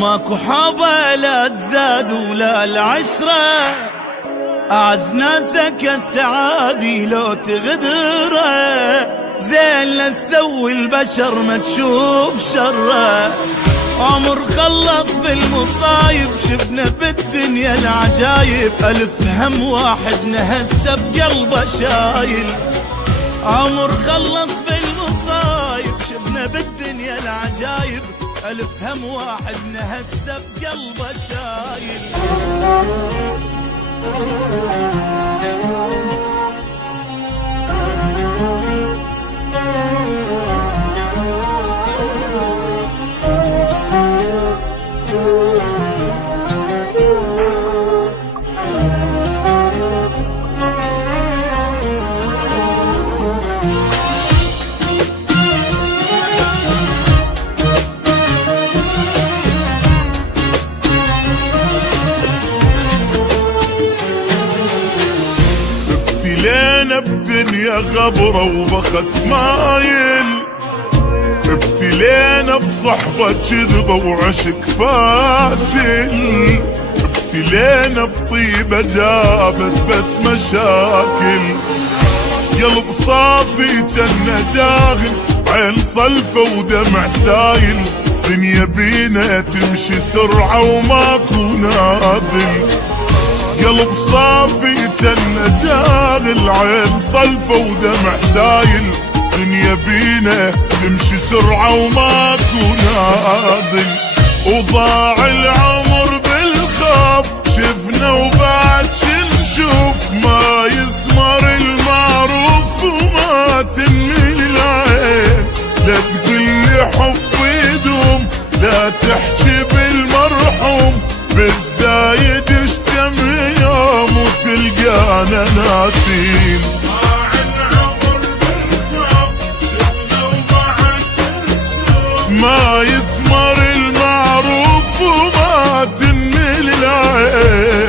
ماكو حبة لا الزاد ولا العشرة، أعز ناسك السعادي لو تغدره، زين لا تسوي البشر ما تشوف شره. عمر خلص بالمصايب شفنا بالدنيا العجايب، ألف هم واحد نهسه بقلبه شايل. عمر خلص بالمصايب شفنا بالدنيا العجايب، ألف هم واحد نهسه بقلبه شايل. ابتلينا بدنيا غبرة وبخت مايل، ابتلينا بصحبة كذبة وعشق فاشل، ابتلينا بطيبة جابت بس مشاكل. قلب صافي جنة جاهل، عين صلفة ودمع سايل، دنيا بينا تمشي سرعة وماكو نازل. قلب صافي جنة جاهل، عين صلفة ودمع سايل، دنيا بينا تمشي سرعة وماكو نازل. وضاع العمر بالخوف شفنا وبعد شنشوف، ما يثمر المعروف وما تنمي العين. لا تقولي حب يدوم، لا تحكي بالمرحوم، بالزايد اشتم يوم وتلقانا ناسين. ما يثمر المعروف وما تنمي العين.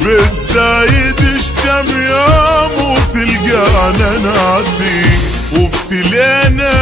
بالزايد اشتم يوم وتلقانا ناسين. وابتلينا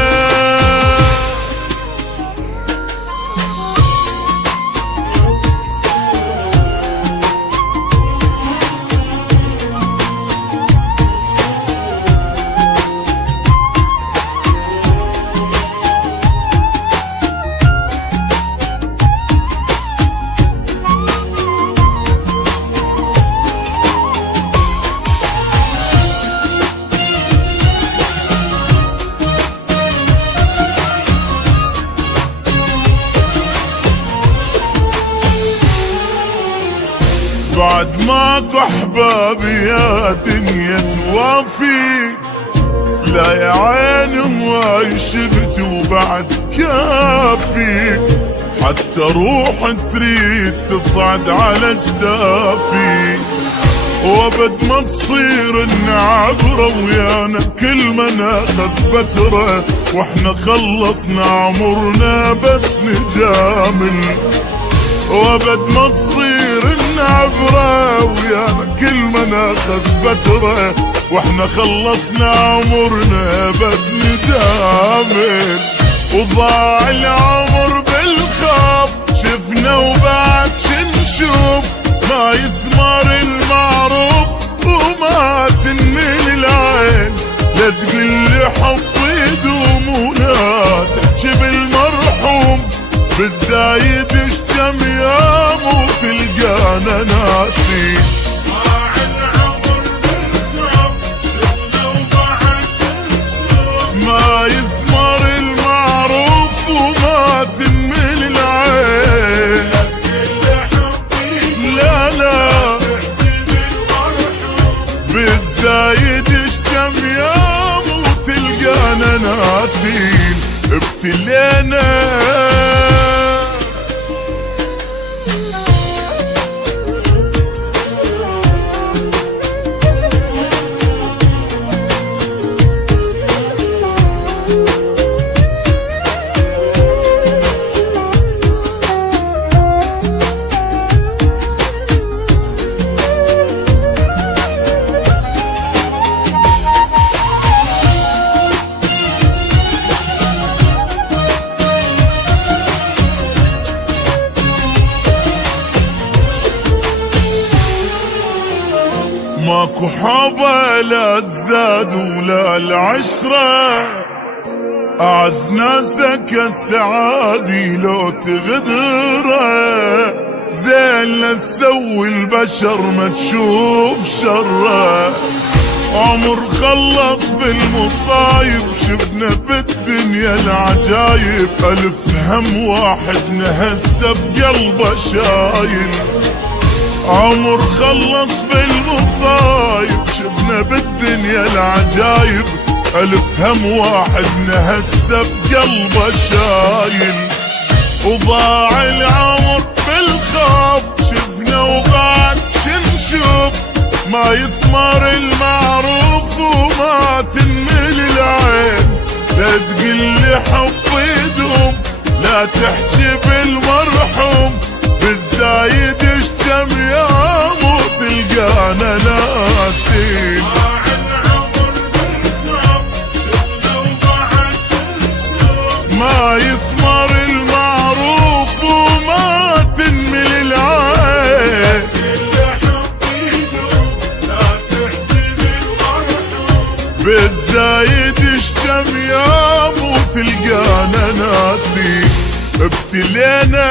بعد ماكو احبابي يا دنيا توافي، لا يا عيني هواي شفت وبعد كافي، حتى روح تريد تصعد على جدافي. وابد ما تصير النعبرة ويانا كل ما ناخذ فترة، واحنا خلصنا عمرنا بس نجامل. وابد ما تصير النعبرة ويانا كل ما ناخذ فترة، واحنا خلصنا عمرنا بس ندامل. وضاع العمر بالخوف شفنا وبعد شنشوف، ما يثمر المعروف وما تنمي العين. لا تقولي حب يدوم ولا تحكي بالمرحوم، بالزايد اشتم يوم وتلقانا ناسين. ما يثمر المعروف وما تنمي العين. لا لا بالزايد اشتم يوم وتلقانا ناسين. ابتلينا ماكو حبة لا الزاد ولا العشرة، أعز ناسك السعادي لو تغدره، زين لا تسوي البشر ما تشوف شره. عمر خلص بالمصايب شفنا بالدنيا العجايب، ألف هم واحد نهسه بقلبه شايل. عمر خلص بالمصايب شفنا بالدنيا العجايب، ألف هم واحد نهسه بقلبه شايل. وضاع العمر بالخوف شفنا وبعد شنشوف، ما يثمر المعروف وما تنمل العين. لا تقلي حب يدوم لا تحكي بالمرحوم، بالزايد اشتم يوم وتلقانا ناسين. ما يثمر المعروف وما تنمل العين، بالزايد اشتم يوم وتلقانا ناسين. ابتلينا